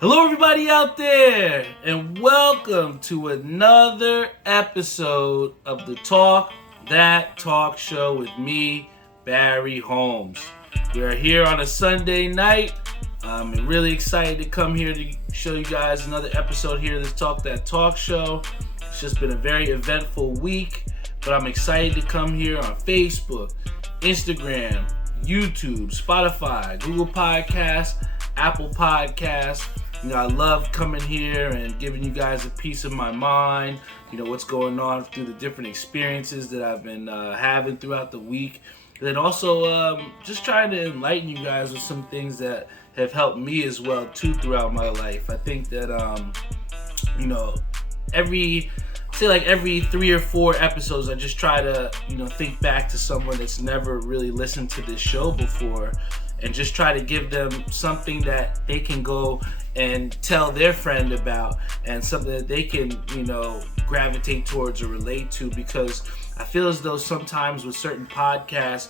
Hello everybody out there, and welcome to another episode of the Talk That Talk Show with me, Barry Holmes. We are here on a Sunday night. I'm really excited to come here to show you guys another episode here of the Talk That Talk Show. It's just been a very eventful week, but I'm excited to come here on Facebook, Instagram, YouTube, Spotify, Google Podcasts, Apple Podcasts. I love coming here and giving you guys a piece of my mind, what's going on through the different experiences that I've been having throughout the week. And then also just trying to enlighten you guys with some things that have helped me as well, too, throughout my life. I think that, every 3 or 4 episodes, I just try to, think back to someone that's never really listened to this show before and just try to give them something that they can go and tell their friend about and something that they can, gravitate towards or relate to, because I feel as though sometimes with certain podcasts,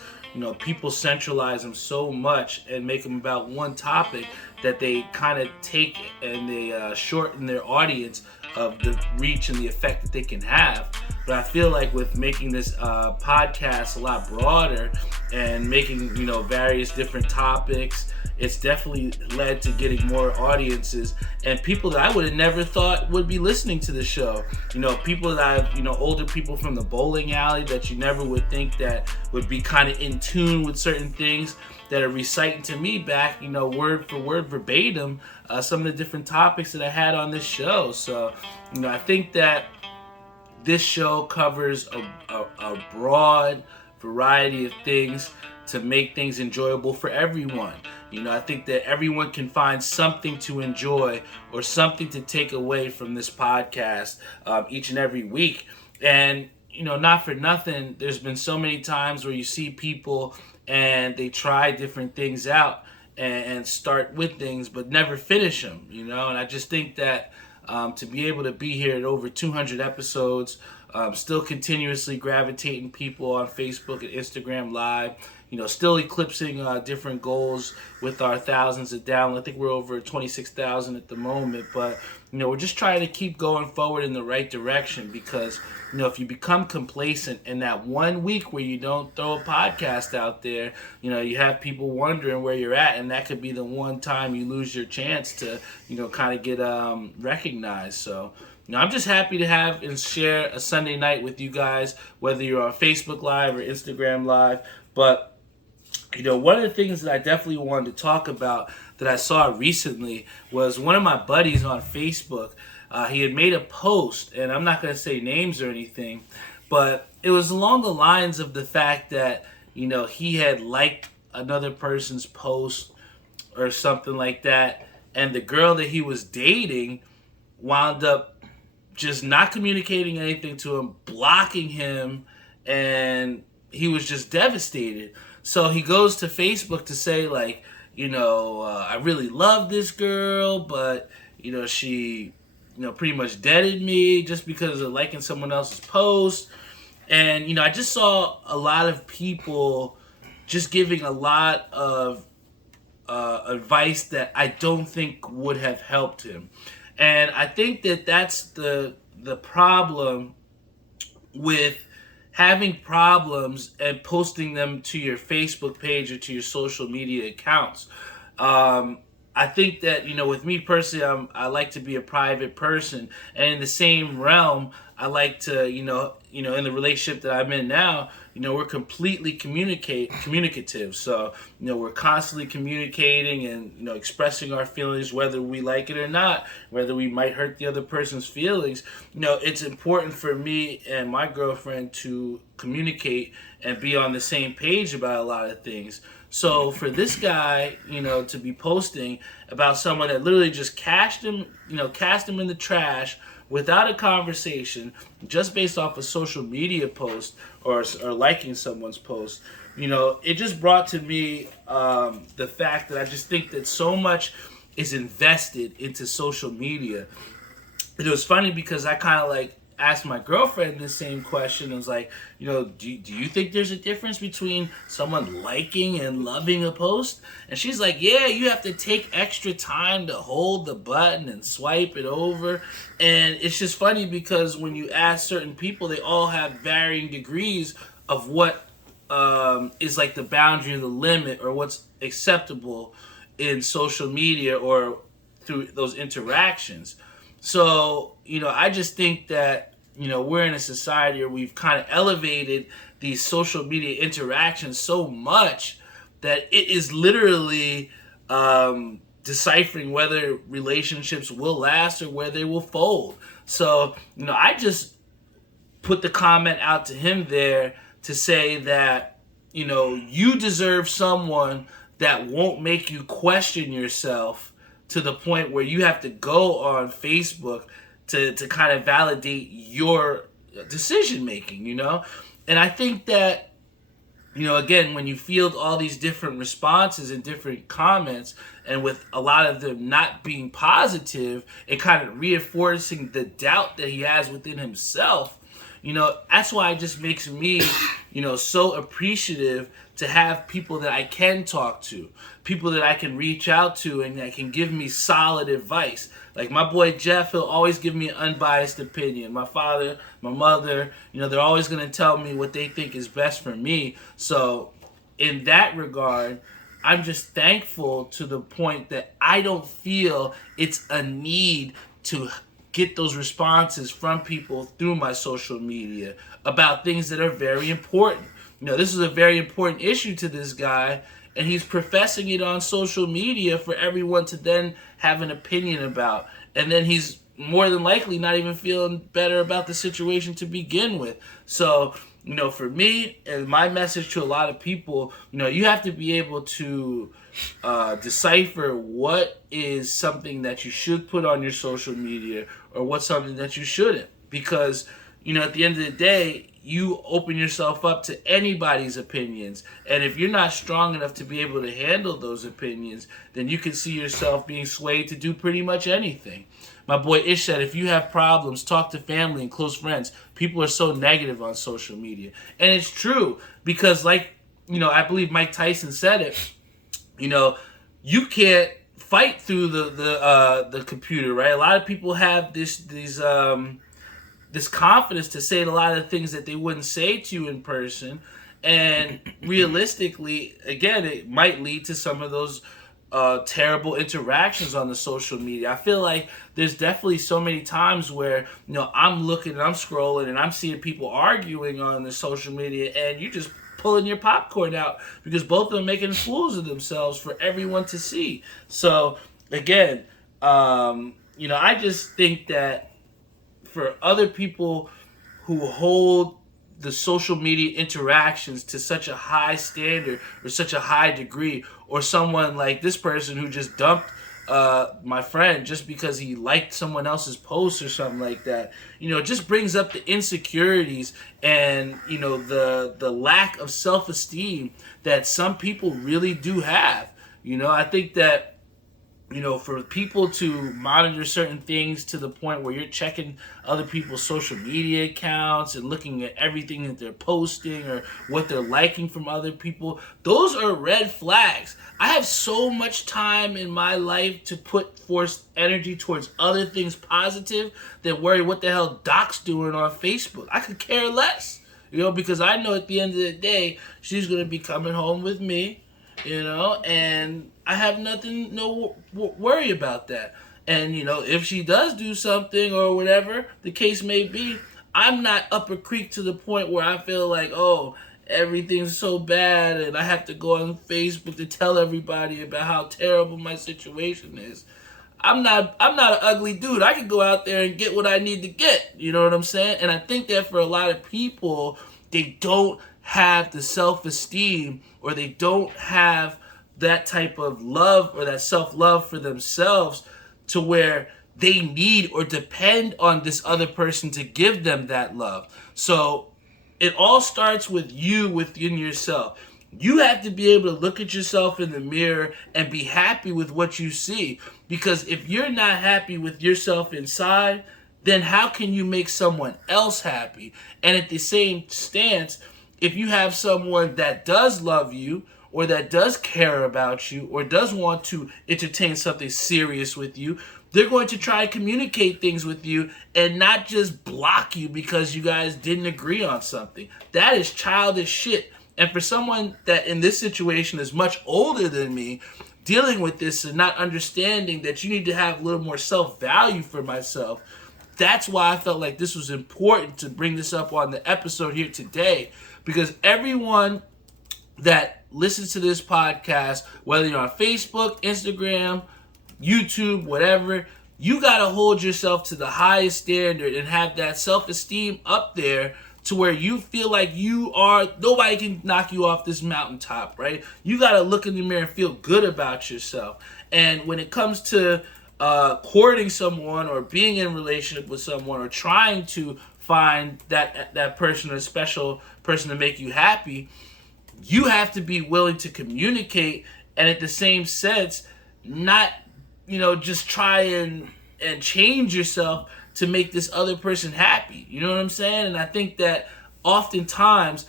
people centralize them so much and make them about one topic that they kind of take and they shorten their audience of the reach and the effect that they can have. But I feel like with making this podcast a lot broader and making, various different topics, it's definitely led to getting more audiences and people that I would have never thought would be listening to the show. People that I've, older people from the bowling alley that you never would think that would be kind of in tune with certain things that are reciting to me back, word for word, verbatim, some of the different topics that I had on this show. So, I think that this show covers a broad variety of things to make things enjoyable for everyone. I think that everyone can find something to enjoy or something to take away from this podcast each and every week. And, not for nothing, there's been so many times where you see people and they try different things out and start with things but never finish them, and I just think that to be able to be here at over 200 episodes, still continuously gravitating people on Facebook and Instagram Live, still eclipsing different goals with our thousands of downloads. I think we're over 26,000 at the moment, but we're just trying to keep going forward in the right direction, because if you become complacent in that 1 week where you don't throw a podcast out there, you have people wondering where you're at, and that could be the one time you lose your chance to kind of get recognized. So I'm just happy to have and share a Sunday night with you guys, whether you're on Facebook Live or Instagram Live. But one of the things that I definitely wanted to talk about that I saw recently was one of my buddies on Facebook. He had made a post, and I'm not going to say names or anything, but it was along the lines of the fact that, he had liked another person's post or something like that, and the girl that he was dating wound up just not communicating anything to him, blocking him, and he was just devastated. So he goes to Facebook to say, like, I really love this girl, but, she, pretty much deaded me just because of liking someone else's post. And, I just saw a lot of people just giving a lot of advice that I don't think would have helped him. And I think that that's the problem with having problems and posting them to your Facebook page or to your social media accounts. I think that, with me personally, I like to be a private person. And in the same realm, I like to, in the relationship that I'm in now, we're completely communicative. So, we're constantly communicating and, expressing our feelings, whether we like it or not, whether we might hurt the other person's feelings. It's important for me and my girlfriend to communicate and be on the same page about a lot of things. So for this guy, to be posting about someone that literally just cast him in the trash without a conversation, just based off a social media post or liking someone's post, it just brought to me the fact that I just think that so much is invested into social media. It was funny because I kind of asked my girlfriend the same question. I was like, do you think there's a difference between someone liking and loving a post? And she's like, yeah, you have to take extra time to hold the button and swipe it over. And it's just funny because when you ask certain people, they all have varying degrees of what is like the boundary or the limit or what's acceptable in social media or through those interactions. So, I just think that, we're in a society where we've kind of elevated these social media interactions so much that it is literally deciphering whether relationships will last or whether they will fold. So, I just put the comment out to him there to say that, you deserve someone that won't make you question yourself to the point where you have to go on Facebook to kind of validate your decision making, And I think that, again, when you field all these different responses and different comments, and with a lot of them not being positive and kind of reinforcing the doubt that he has within himself, that's why it just makes me, so appreciative to have people that I can talk to, people that I can reach out to and that can give me solid advice. Like my boy Jeff, he'll always give me an unbiased opinion. My father, my mother, they're always going to tell me what they think is best for me. So in that regard, I'm just thankful to the point that I don't feel it's a need to get those responses from people through my social media about things that are very important. This is a very important issue to this guy, and he's professing it on social media for everyone to then have an opinion about. And then he's more than likely not even feeling better about the situation to begin with. So, for me, and my message to a lot of people, you have to be able to decipher what is something that you should put on your social media or what's something that you shouldn't. Because, at the end of the day, you open yourself up to anybody's opinions. And if you're not strong enough to be able to handle those opinions, then you can see yourself being swayed to do pretty much anything. My boy Ish said, if you have problems, talk to family and close friends. People are so negative on social media. And it's true, because I believe Mike Tyson said it, you can't fight through the computer, right? A lot of people have this confidence to say a lot of things that they wouldn't say to you in person. And realistically, again, it might lead to some of those terrible interactions on the social media. I feel like there's definitely so many times where, I'm looking and I'm scrolling and I'm seeing people arguing on the social media, and you just pulling your popcorn out because both of them making fools of themselves for everyone to see. So again, I just think that for other people who hold the social media interactions to such a high standard or such a high degree, or someone like this person who just dumped my friend just because he liked someone else's post or something like that, it just brings up the insecurities and, the lack of self-esteem that some people really do have. I think that, for people to monitor certain things to the point where you're checking other people's social media accounts and looking at everything that they're posting or what they're liking from other people, those are red flags. I have so much time in my life to put forth energy towards other things positive than worry what the hell Doc's doing on Facebook. I could care less, because I know at the end of the day, she's going to be coming home with me, and I have no worry about that. And, if she does do something or whatever the case may be, I'm not up a creek to the point where I feel like, oh, everything's so bad and I have to go on Facebook to tell everybody about how terrible my situation is. I'm not an ugly dude. I can go out there and get what I need to get. You know what I'm saying? And I think that for a lot of people, they don't have the self-esteem, or they don't have that type of love or that self-love for themselves to where they need or depend on this other person to give them that love. So it all starts with you within yourself. You have to be able to look at yourself in the mirror and be happy with what you see. Because if you're not happy with yourself inside, then how can you make someone else happy? And at the same stance, if you have someone that does love you or that does care about you or does want to entertain something serious with you, they're going to try and communicate things with you and not just block you because you guys didn't agree on something. That is childish shit. And for someone that in this situation is much older than me, dealing with this and not understanding that you need to have a little more self-value for myself, that's why I felt like this was important to bring this up on the episode here today. Because everyone that listens to this podcast, whether you're on Facebook, Instagram, YouTube, whatever, you got to hold yourself to the highest standard and have that self-esteem up there to where you feel like you are, nobody can knock you off this mountaintop, right? You got to look in the mirror and feel good about yourself. And when it comes to courting someone or being in a relationship with someone or trying to find that person, a special person to make you happy, you have to be willing to communicate and at the same sense, not, just try and change yourself to make this other person happy. You know what I'm saying? And I think that oftentimes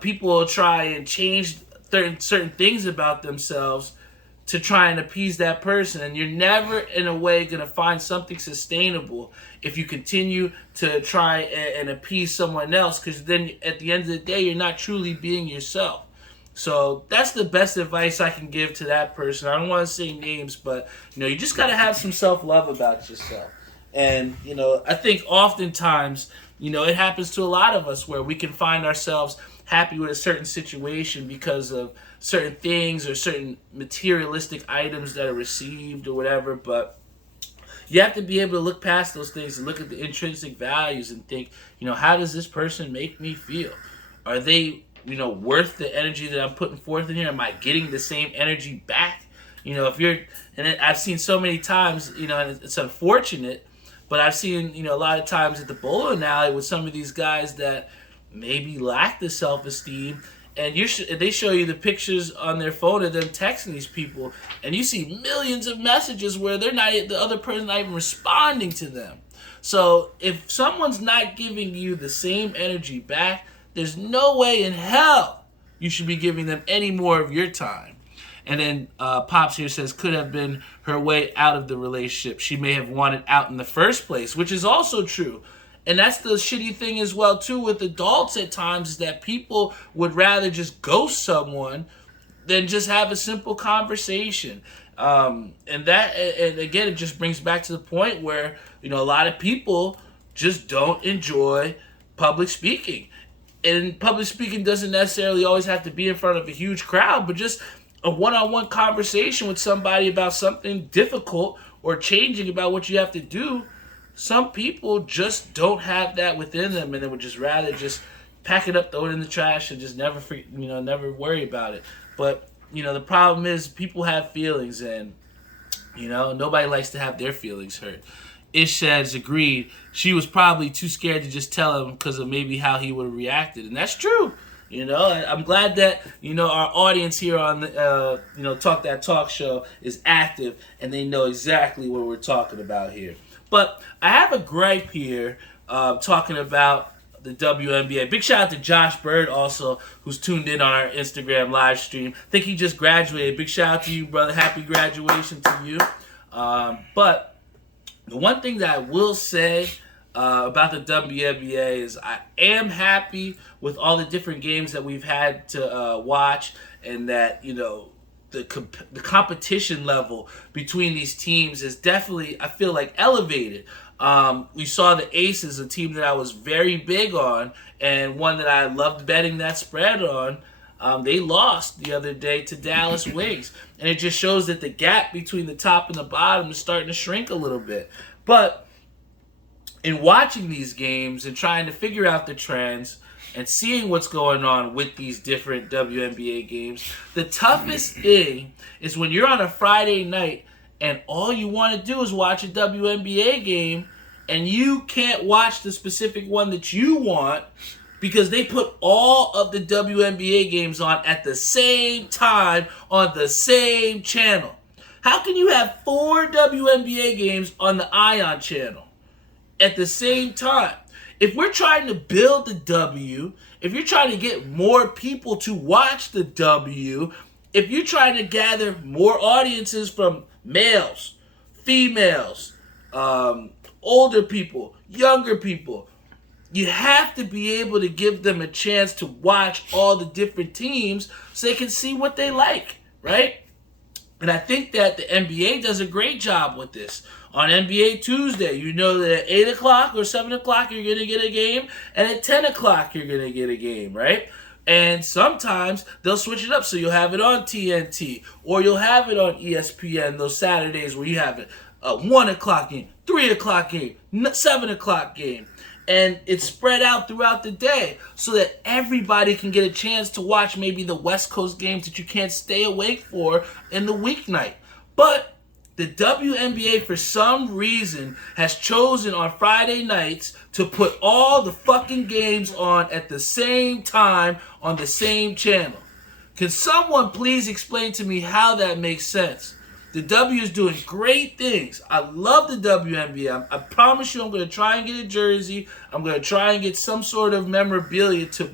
people will try and change certain things about themselves to try and appease that person. And you're never, in a way, going to find something sustainable if you continue to try and appease someone else, because then at the end of the day, you're not truly being yourself. So that's the best advice I can give to that person. I don't want to say names, but, you just got to have some self-love about yourself. And, I think oftentimes, it happens to a lot of us where we can find ourselves happy with a certain situation because of certain things or certain materialistic items that are received or whatever. But you have to be able to look past those things and look at the intrinsic values and think, how does this person make me feel? Are they, worth the energy that I'm putting forth in here? Am I getting the same energy back? If you're, and I've seen so many times, and it's unfortunate, but I've seen, a lot of times at the bowling alley with some of these guys that maybe lack the self-esteem, and they show you the pictures on their phone of them texting these people, and you see millions of messages where the other person not even responding to them. So if someone's not giving you the same energy back, there's no way in hell you should be giving them any more of your time. And then Pops here says, could have been her way out of the relationship. She may have wanted out in the first place, which is also true. And that's the shitty thing as well, too, with adults at times, is that people would rather just ghost someone than just have a simple conversation. And again, it just brings back to the point where, a lot of people just don't enjoy public speaking. And public speaking doesn't necessarily always have to be in front of a huge crowd, but just a one-on-one conversation with somebody about something difficult or changing about what you have to do. Some people just don't have that within them, and they would just rather just pack it up, throw it in the trash, and just never worry about it. But the problem is people have feelings, and nobody likes to have their feelings hurt. Ish says, agreed. She was probably too scared to just tell him because of maybe how he would have reacted, and that's true. I'm glad that our audience here on the Talk That Talk show is active, and they know exactly what we're talking about here. But I have a gripe here talking about the WNBA. Big shout out to Josh Bird also, who's tuned in on our Instagram live stream. I think he just graduated. Big shout out to you, brother. Happy graduation to you. But the one thing that I will say about the WNBA is I am happy with all the different games that we've had to watch, and that, the competition level between these teams is definitely, I feel like, elevated. We saw the Aces, a team that I was very big on and one that I loved betting that spread on. They lost the other day to Dallas Wings, and it just shows that the gap between the top and the bottom is starting to shrink a little bit. But in watching these games and trying to figure out the trends and seeing what's going on with these different WNBA games, the toughest thing is when you're on a Friday night and all you want to do is watch a WNBA game, and you can't watch the specific one that you want because they put all of the WNBA games on at the same time on the same channel. How can you have 4 WNBA games on the Ion channel? at the same time. If we're trying to build the W, if you're trying to get more people to watch the W, if you're trying to gather more audiences from males, females, older people, younger people, you have to be able to give them a chance to watch all the different teams so they can see what they like, right? And I think that the NBA does a great job with this. On NBA Tuesday, you know that at 8 o'clock or 7 o'clock you're going to get a game, and at 10 o'clock you're going to get a game, right? And sometimes they'll switch it up, so you'll have it on TNT, or you'll have it on ESPN those Saturdays where you have it a 1 o'clock game, 3 o'clock game, 7 o'clock game. And it's spread out throughout the day so that everybody can get a chance to watch maybe the West Coast games that you can't stay awake for in the weeknight. But the WNBA, for some reason, has chosen on Friday nights to put all the fucking games on at the same time on the same channel. Can someone please explain to me how that makes sense? The W is doing great things. I love the WNBA. I promise you I'm going to try and get a jersey. I'm going to try and get some sort of memorabilia to,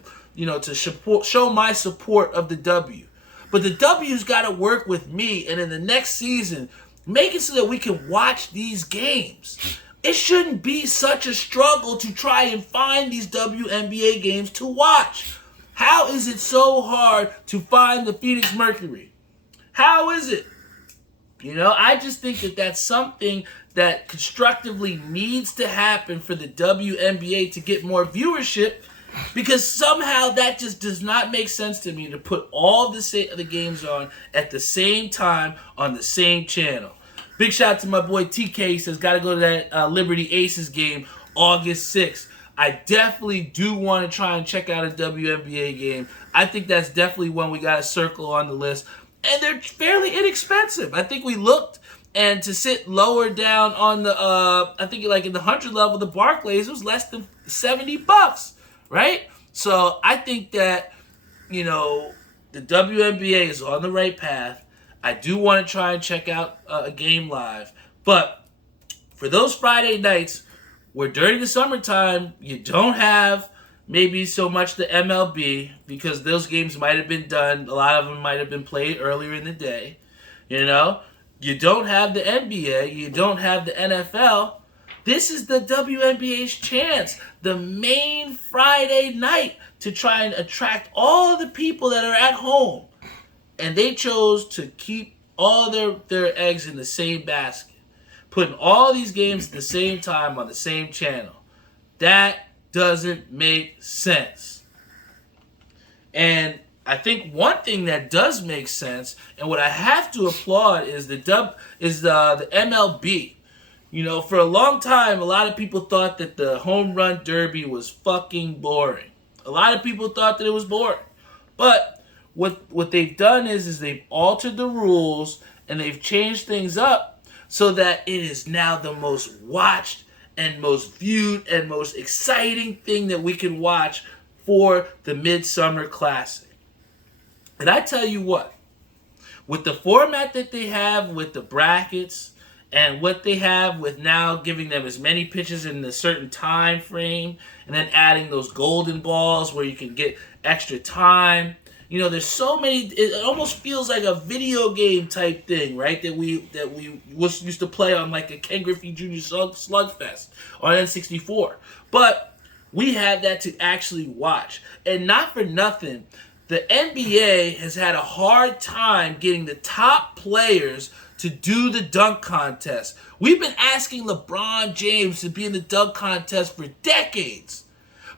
show my support of the W. But the W's got to work with me, and in the next season, make it so that we can watch these games. It shouldn't be such a struggle to try and find these WNBA games to watch. How is it so hard to find the Phoenix Mercury? How is it? I just think that that's something that constructively needs to happen for the WNBA to get more viewership, because somehow that just does not make sense to me to put all the games on at the same time on the same channel. Big shout out to my boy TK. He says, got to go to that Liberty Aces game August 6th. I definitely do want to try and check out a WNBA game. I think that's definitely one we got to circle on the list. And they're fairly inexpensive. I think we looked, and to sit lower down on the, I think like in the 100 level, the Barclays, it was less than $70, right? So I think that, the WNBA is on the right path. I do want to try and check out a game live. But for those Friday nights where during the summertime you don't have maybe so much the MLB, because those games might have been done. A lot of them might have been played earlier in the day. You don't have the NBA. You don't have the NFL. This is the WNBA's chance. The main Friday night to try and attract all the people that are at home. And they chose to keep all their eggs in the same basket. Putting all these games at the same time on the same channel. That doesn't make sense. And I think one thing that does make sense, and what I have to applaud, is the MLB. For a long time, a lot of people thought that the home run derby was fucking boring. A lot of people thought that it was boring. But what they've done is they've altered the rules and they've changed things up so that it is now the most watched and most viewed and most exciting thing that we can watch for the Midsummer Classic. And I tell you what, with the format that they have with the brackets and what they have with now giving them as many pitches in a certain time frame, and then adding those golden balls where you can get extra time, there's so many. It almost feels like a video game type thing, right? That we used to play on like a Ken Griffey Jr. Slugfest on N64. But we have that to actually watch, and not for nothing, the NBA has had a hard time getting the top players to do the dunk contest. We've been asking LeBron James to be in the dunk contest for decades.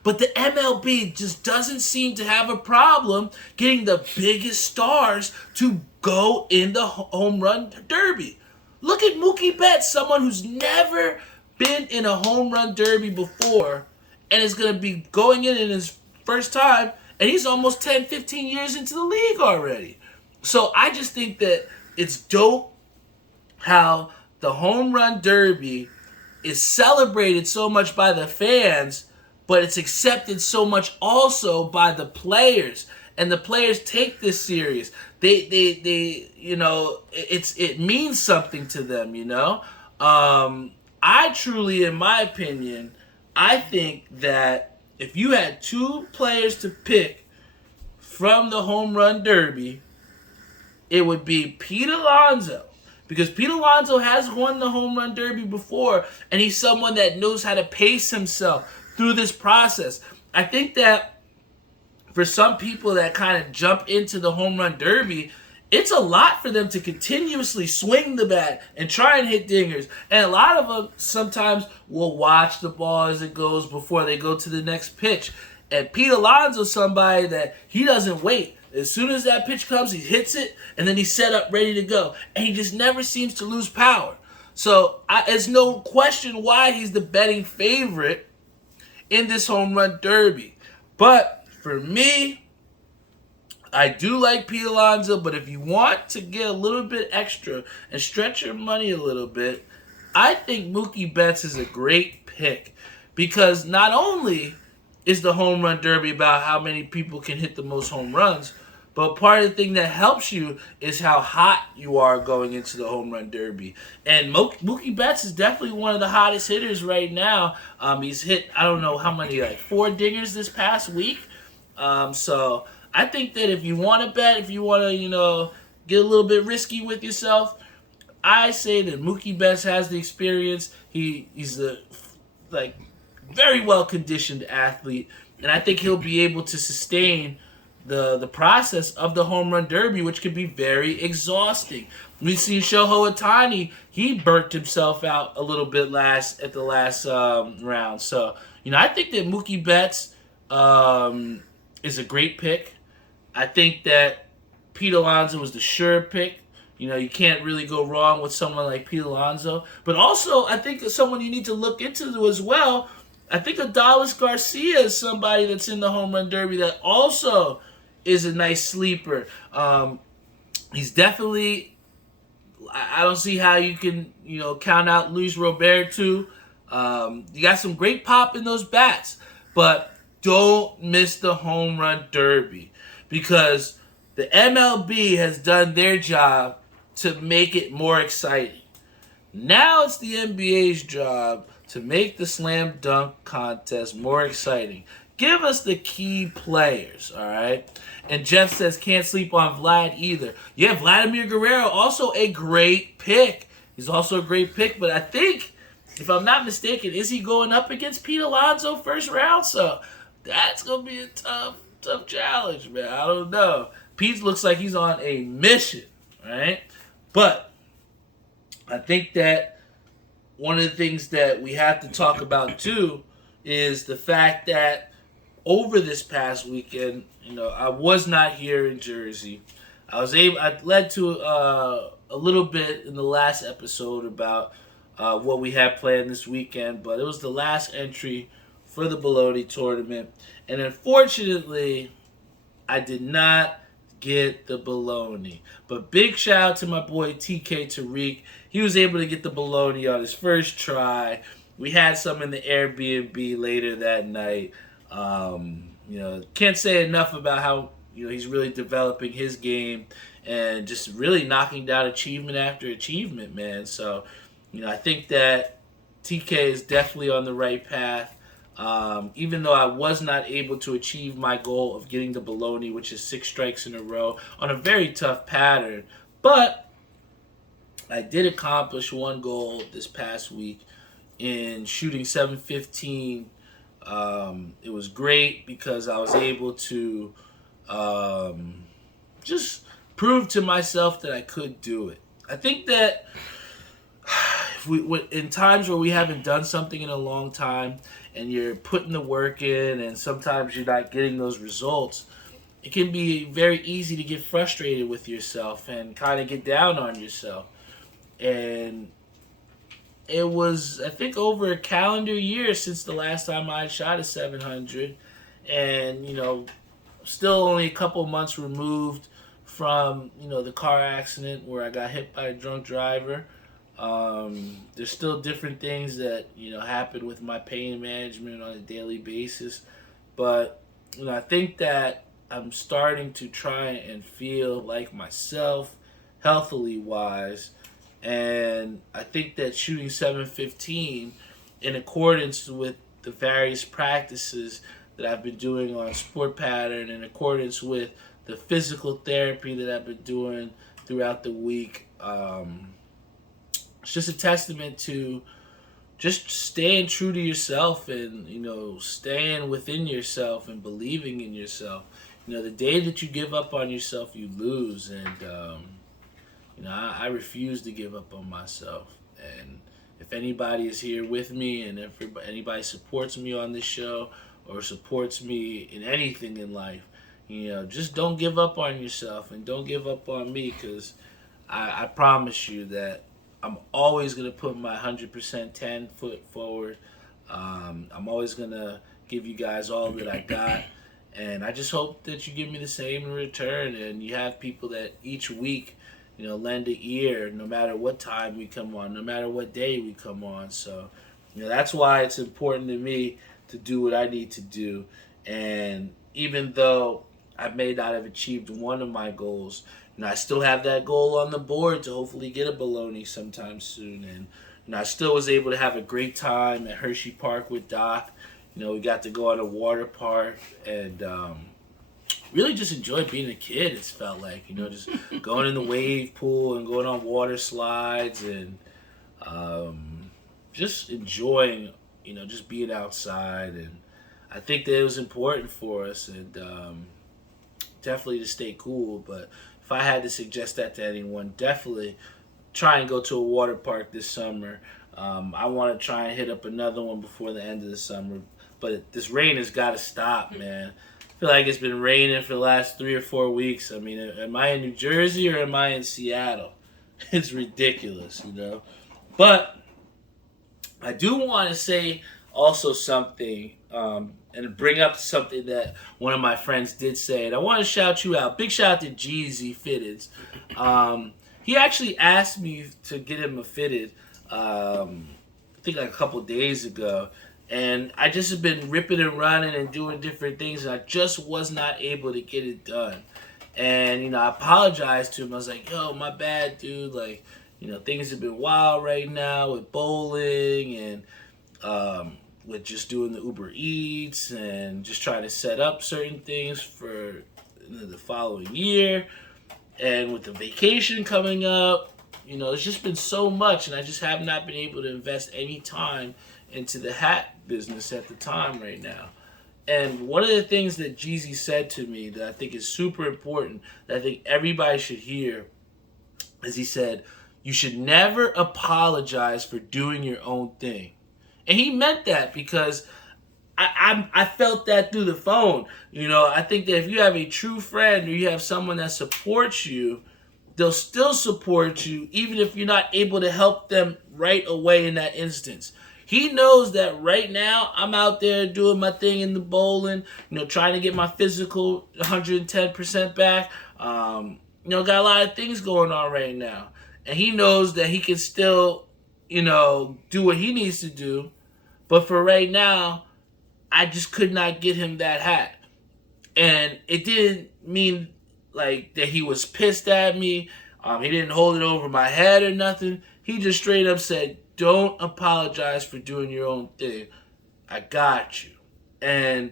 But the MLB just doesn't seem to have a problem getting the biggest stars to go in the home run derby. Look at Mookie Betts, someone who's never been in a home run derby before and is going to be going in his first time, and he's almost 10, 15 years into the league already. So I just think that it's dope how the home run derby is celebrated so much by the fans, but it's accepted so much also by the players, and the players take this serious. They it means something to them, I in my opinion, I think that if you had two players to pick from the home run derby, it would be Pete Alonso. Because Pete Alonso has won the home run derby before, and he's someone that knows how to pace himself through this process. I think that for some people that kind of jump into the home run derby, it's a lot for them to continuously swing the bat and try and hit dingers. And a lot of them sometimes will watch the ball as it goes before they go to the next pitch. And Pete Alonso's somebody that he doesn't wait. As soon as that pitch comes, he hits it, and then he's set up, ready to go. And he just never seems to lose power. So it's no question why he's the betting favorite in this home run derby. But for me, I do like Pete Alonso, but if you want to get a little bit extra and stretch your money a little bit, I think Mookie Betts is a great pick. Because not only is the home run derby about how many people can hit the most home runs, but part of the thing that helps you is how hot you are going into the home run derby. And Mookie Betts is definitely one of the hottest hitters right now. He's hit, I don't know how many, like 4 dingers this past week. So I think that if you want to bet, if you want to, get a little bit risky with yourself, I say that Mookie Betts has the experience. He's a very well conditioned athlete, and I think he'll be able to sustain the process of the home run derby, which can be very exhausting. We've seen Shohei Ohtani, he burnt himself out a little bit at the last round. So, I think that Mookie Betts is a great pick. I think that Pete Alonso was the sure pick. You can't really go wrong with someone like Pete Alonso. But also, I think someone you need to look into as well, I think Adolis Garcia is somebody that's in the home run derby that also is a nice sleeper. He's definitely, I don't see how you can, count out Luis Robert too. You got some great pop in those bats, but don't miss the home run derby because the MLB has done their job to make it more exciting. Now it's the NBA's job to make the slam dunk contest more exciting. Give us the key players, all right? And Jeff says can't sleep on Vlad either. Yeah, Vladimir Guerrero, also a great pick. He's also a great pick, but I think, if I'm not mistaken, is he going up against Pete Alonso first round? So that's going to be a tough challenge, man. I don't know. Pete looks like he's on a mission, right? But I think that one of the things that we have to talk about, too, is the fact that over this past weekend, I was not here in Jersey. I led to a little bit in the last episode about what we had planned this weekend, but it was the last entry for the Bolony tournament. And unfortunately, I did not get the Bolony. But big shout out to my boy TK Tariq. He was able to get the Bolony on his first try. We had some in the Airbnb later that night. Can't say enough about how he's really developing his game and just really knocking down achievement after achievement, man. So, I think that TK is definitely on the right path. Even though I was not able to achieve my goal of getting the Bolony, which is 6 strikes in a row, on a very tough pattern. But I did accomplish one goal this past week in shooting 715. It was great because I was able to just prove to myself that I could do it. I think that in times where we haven't done something in a long time and you're putting the work in and sometimes you're not getting those results, it can be very easy to get frustrated with yourself and kind of get down on yourself. And it was, I think, over a calendar year since the last time I shot a 700. And, still only a couple months removed from, the car accident where I got hit by a drunk driver. There's still different things that, happen with my pain management on a daily basis. But, I think that I'm starting to try and feel like myself, healthily wise. And I think that shooting 715 in accordance with the various practices that I've been doing on Sport Pattern, in accordance with the physical therapy that I've been doing throughout the week, it's just a testament to just staying true to yourself and, staying within yourself and believing in yourself. The day that you give up on yourself, you lose. And, I refuse to give up on myself. And if anybody is here with me and if anybody supports me on this show or supports me in anything in life, just don't give up on yourself and don't give up on me, because I promise you that I'm always going to put my 100% 10 foot forward. I'm always going to give you guys all that I got. And I just hope that you give me the same in return. And you have people that each week, lend an ear no matter what time we come on, no matter what day we come on. So, that's why it's important to me to do what I need to do. And even though I may not have achieved one of my goals, I still have that goal on the board to hopefully get a Bolony sometime soon. And I still was able to have a great time at Hershey Park with Doc. We got to go on a water park and really just enjoy being a kid. It's felt like, just going in the wave pool and going on water slides and just enjoying, just being outside. And I think that it was important for us, and definitely to stay cool. But if I had to suggest that to anyone, definitely try and go to a water park this summer. I want to try and hit up another one before the end of the summer. But this rain has got to stop, man. I feel like it's been raining for the last 3 or 4 weeks. I mean, am I in New Jersey or am I in Seattle? It's ridiculous, But I do want to say also something and bring up something that one of my friends did say. And I want to shout you out. Big shout out to Jeezy Fitteds. He actually asked me to get him a fitted, I think like a couple days ago. And I just have been ripping and running and doing different things, and I just was not able to get it done. And, I apologized to him. I was like, yo, my bad, dude. Like, things have been wild right now with bowling and with just doing the Uber Eats and just trying to set up certain things for the following year. And with the vacation coming up, it's just been so much, and I just have not been able to invest any time into the hat business at the time right now. And one of the things that Jeezy said to me that I think is super important, that I think everybody should hear, is he said, you should never apologize for doing your own thing. And he meant that, because I felt that through the phone. I think that if you have a true friend or you have someone that supports you, they'll still support you even if you're not able to help them right away in that instance. He knows that right now I'm out there doing my thing in the bowling, trying to get my physical 110% back. Got a lot of things going on right now. And he knows that he can still, do what he needs to do. But for right now, I just could not get him that hat. And it didn't mean like that he was pissed at me. He didn't hold it over my head or nothing. He just straight up said, don't apologize for doing your own thing. I got you. And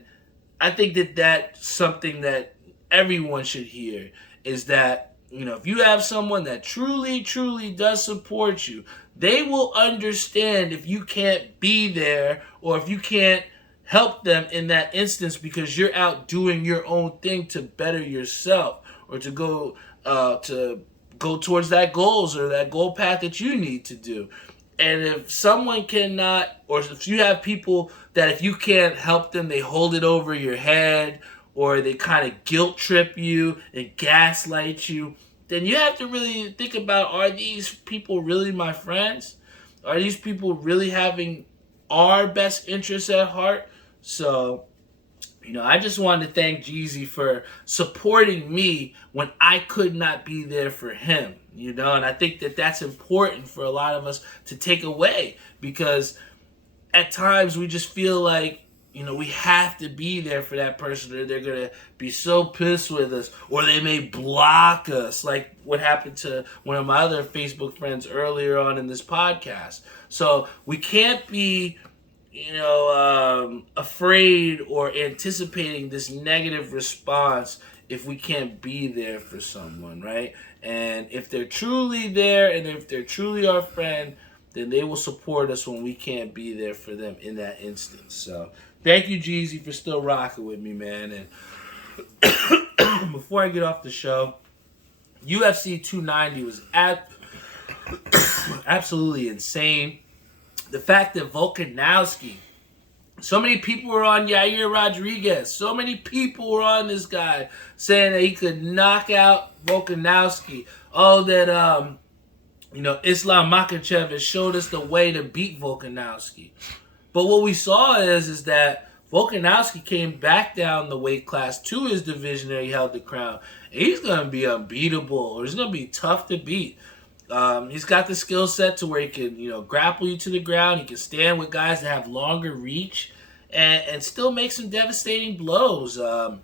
I think that that's something that everyone should hear, is that, if you have someone that truly, truly does support you, they will understand if you can't be there or if you can't help them in that instance because you're out doing your own thing to better yourself or to go towards that goals or that goal path that you need to do. And if someone cannot, or if you have people that if you can't help them, they hold it over your head or they kind of guilt trip you and gaslight you, then you have to really think about, are these people really my friends? Are these people really having our best interests at heart? So, I just wanted to thank Jeezy for supporting me when I could not be there for him, and I think that that's important for a lot of us to take away, because at times we just feel like, we have to be there for that person, or they're going to be so pissed with us, or they may block us, like what happened to one of my other Facebook friends earlier on in this podcast. So we can't be, afraid or anticipating this negative response if we can't be there for someone, right? And if they're truly there and if they're truly our friend, then they will support us when we can't be there for them in that instance. So thank you, Jeezy, for still rocking with me, man. And before I get off the show, UFC 290 was absolutely insane. The fact that Volkanovski, so many people were on Yair Rodriguez, so many people were on this guy saying that he could knock out Volkanovski. Oh, that Islam Makhachev has showed us the way to beat Volkanovski. But what we saw is that Volkanovski came back down the weight class to his division and he held the crown. And he's going to be unbeatable, or he's going to be tough to beat. He's got the skill set to where he can, grapple you to the ground. He can stand with guys that have longer reach and still make some devastating blows. I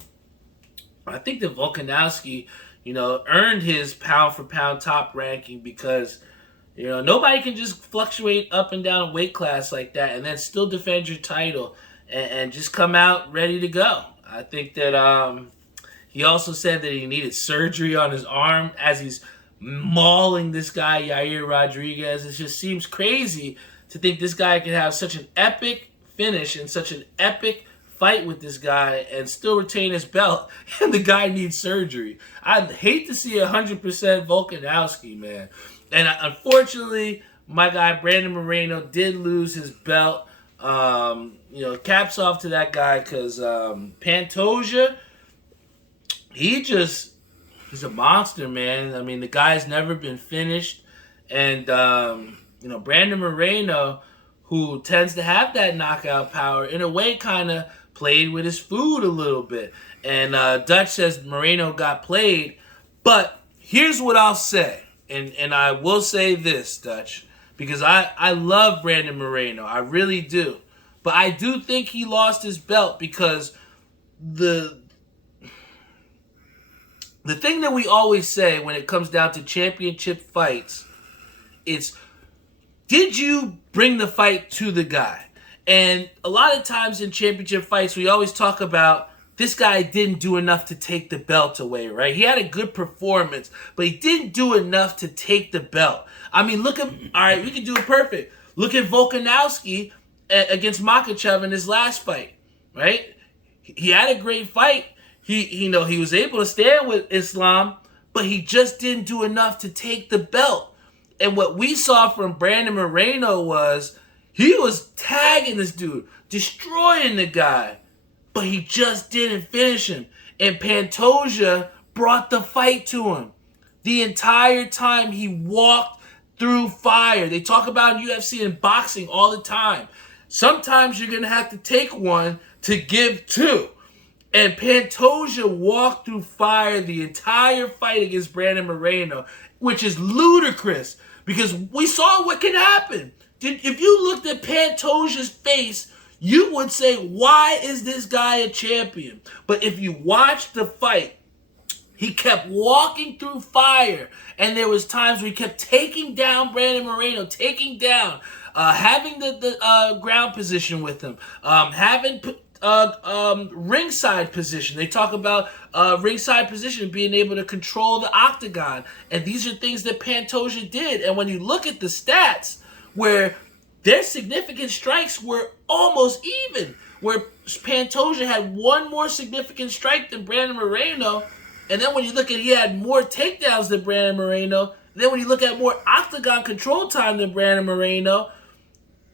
think that Volkanovski, earned his pound-for-pound top ranking because, nobody can just fluctuate up and down a weight class like that and then still defend your title and just come out ready to go. I think that he also said that he needed surgery on his arm as he's mauling this guy, Yair Rodriguez. It just seems crazy to think this guy could have such an epic finish and such an epic fight with this guy and still retain his belt, and the guy needs surgery. I'd hate to see 100% Volkanovski, man. And unfortunately, my guy Brandon Moreno did lose his belt. Caps off to that guy because Pantoja, he's a monster, man. I mean, the guy's never been finished. And, Brandon Moreno, who tends to have that knockout power, in a way kind of played with his food a little bit. And Dutch says Moreno got played. But here's what I'll say. And I will say this, Dutch, because I love Brandon Moreno. I really do. But I do think he lost his belt because the thing that we always say when it comes down to championship fights is, did you bring the fight to the guy? And a lot of times in championship fights, we always talk about this guy didn't do enough to take the belt away, right? He had a good performance, but he didn't do enough to take the belt. I mean, all right, we can do it perfect. Look at Volkanovski against Makhachev in his last fight, right? He had a great fight. He was able to stand with Islam, but he just didn't do enough to take the belt. And what we saw from Brandon Moreno was he was tagging this dude, destroying the guy, but he just didn't finish him. And Pantoja brought the fight to him. The entire time he walked through fire. They talk about in UFC and boxing all the time. Sometimes you're going to have to take one to give two. And Pantoja walked through fire the entire fight against Brandon Moreno, which is ludicrous because we saw what can happen. If you looked at Pantoja's face, you would say, why is this guy a champion? But if you watch the fight, he kept walking through fire, and there was times where he kept taking down Brandon Moreno, having the ground position with him, having ringside position. They talk about ringside position, being able to control the octagon, and these are things that Pantoja did. And when you look at the stats, where their significant strikes were almost even, where Pantoja had one more significant strike than Brandon Moreno, and then when you look at he had more takedowns than Brandon Moreno, then when you look at more octagon control time than Brandon Moreno,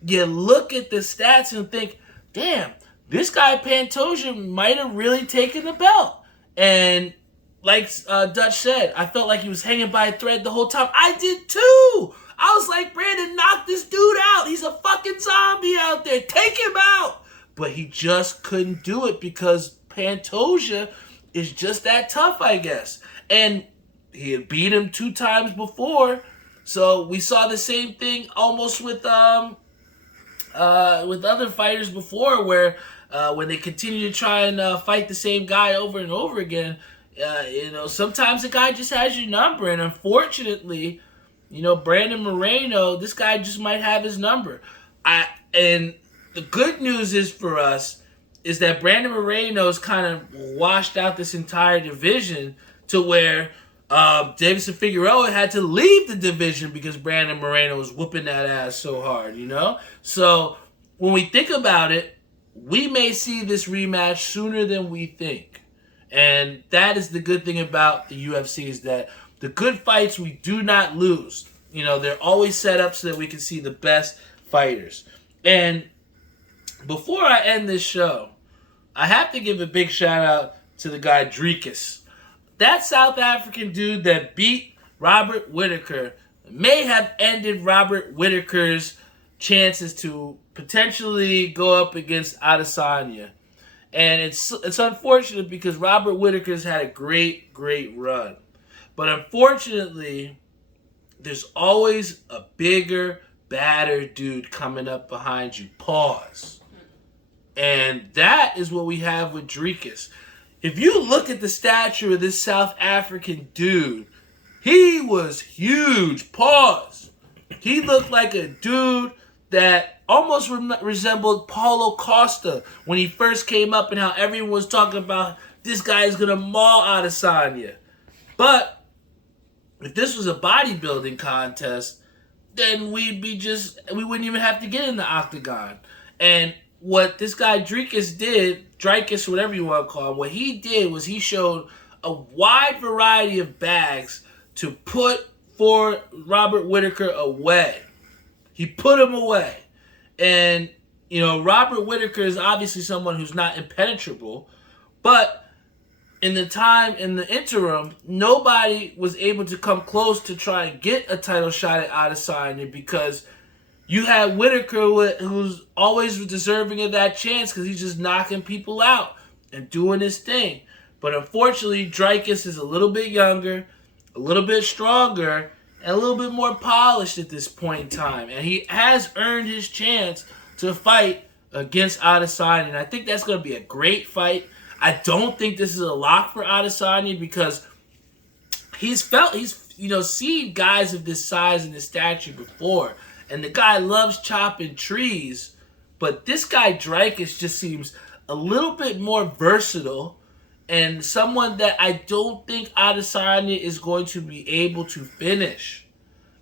you look at the stats and think, damn, this guy Pantoja might have really taken the belt. And like Dutch said, I felt like he was hanging by a thread the whole time. I did too. I was like, Brandon, knock this dude out. He's a fucking zombie out there. Take him out. But he just couldn't do it because Pantoja is just that tough, I guess. And he had beat him 2 times before. So we saw the same thing almost with with other fighters before, where when they continue to try and fight the same guy over and over again, sometimes the guy just has your number. And unfortunately, Brandon Moreno, this guy just might have his number. And the good news is for us is that Brandon Moreno's kind of washed out this entire division to where Davison Figueroa had to leave the division because Brandon Moreno was whooping that ass so hard, So when we think about it, we may see this rematch sooner than we think. And that is the good thing about the UFC, is that the good fights we do not lose. They're always set up so that we can see the best fighters. And before I end this show, I have to give a big shout out to the guy Dricus. That South African dude that beat Robert Whittaker may have ended Robert Whittaker's chances to potentially go up against Adesanya. And it's unfortunate because Robert Whittaker's had a great, great run. But unfortunately, there's always a bigger, badder dude coming up behind you. Pause. And that is what we have with Dricus. If you look at the stature of this South African dude, he was huge. Pause. He looked like a dude that almost resembled Paulo Costa when he first came up, and how everyone was talking about this guy is going to maul Adesanya. But if this was a bodybuilding contest, then we wouldn't even have to get in the octagon. And what this guy Dricus did, Dricus, whatever you want to call him, what he did was he showed a wide variety of bags to put for Robert Whittaker away. He put him away. And, Robert Whittaker is obviously someone who's not impenetrable, but in the interim, nobody was able to come close to try and get a title shot at Adesanya, because you had Whittaker, who's always deserving of that chance because he's just knocking people out and doing his thing. But unfortunately, Dricus is a little bit younger, a little bit stronger, and a little bit more polished at this point in time. And he has earned his chance to fight against Adesanya. And I think that's going to be a great fight. I don't think this is a lock for Adesanya, because he's seen guys of this size and this stature before. And the guy loves chopping trees. But this guy Dricus just seems a little bit more versatile, and someone that I don't think Adesanya is going to be able to finish.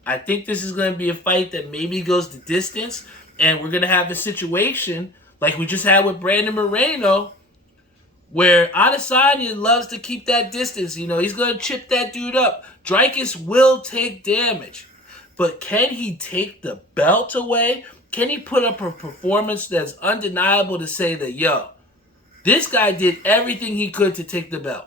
I think this is going to be a fight that maybe goes the distance, and we're going to have a situation like we just had with Brandon Moreno, where Adesanya loves to keep that distance. He's going to chip that dude up. Dricus will take damage. But can he take the belt away? Can he put up a performance that's undeniable to say that, this guy did everything he could to take the belt?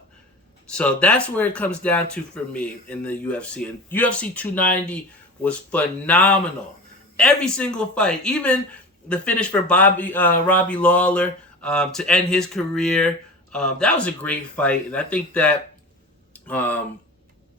So that's where it comes down to for me in the UFC. And UFC 290 was phenomenal. Every single fight, even the finish for Robbie Lawler to end his career, that was a great fight. And I think that the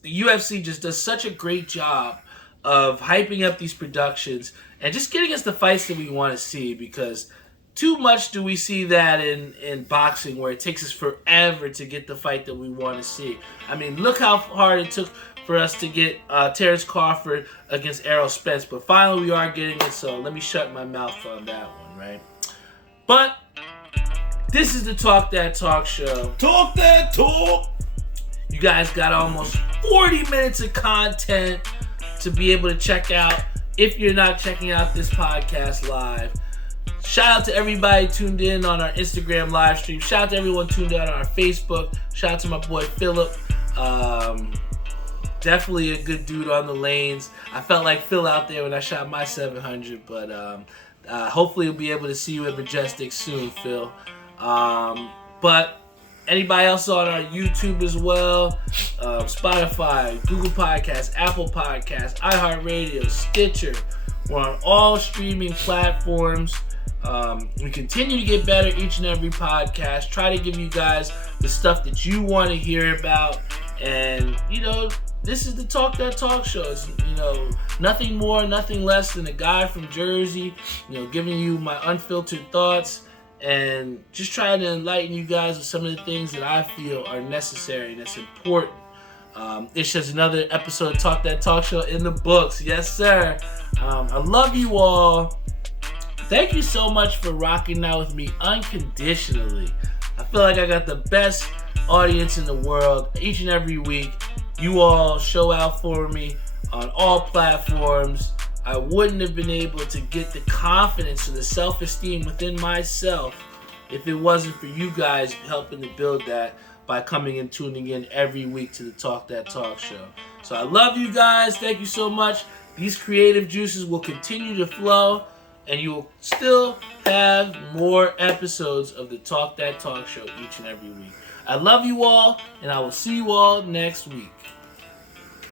UFC just does such a great job of hyping up these productions and just getting us the fights that we want to see, because too much do we see that in boxing, where it takes us forever to get the fight that we want to see. I mean, look how hard it took for us to get Terrence Crawford against Errol Spence, but finally we are getting it, so let me shut my mouth on that one, right? But this is the Talk That Talk show. Talk that talk! You guys got almost 40 minutes of content to be able to check out if you're not checking out this podcast live. Shout out to everybody tuned in on our Instagram live stream. Shout out to everyone tuned in on our Facebook. Shout out to my boy Philip. Definitely a good dude on the lanes. I felt like Phil out there when I shot my 700, but hopefully we'll be able to see you at Majestic soon, Phil. But anybody else on our YouTube as well, Spotify, Google Podcasts, Apple Podcasts, iHeartRadio, Stitcher. We're on all streaming platforms. We continue to get better each and every podcast. Try to give you guys the stuff that you want to hear about. And, this is the Talk That Talk show. It's, nothing more, nothing less than a guy from Jersey, giving you my unfiltered thoughts and just trying to enlighten you guys with some of the things that I feel are necessary and that's important. It's just another episode of Talk That Talk show in the books. Yes, sir. I love you all. Thank you so much for rocking out with me unconditionally. I feel like I got the best audience in the world each and every week. You all show out for me on all platforms. I wouldn't have been able to get the confidence or the self-esteem within myself if it wasn't for you guys helping to build that by coming and tuning in every week to the Talk That Talk show. So I love you guys. Thank you so much. These creative juices will continue to flow, and you will still have more episodes of the Talk That Talk show each and every week. I love you all, and I will see you all next week.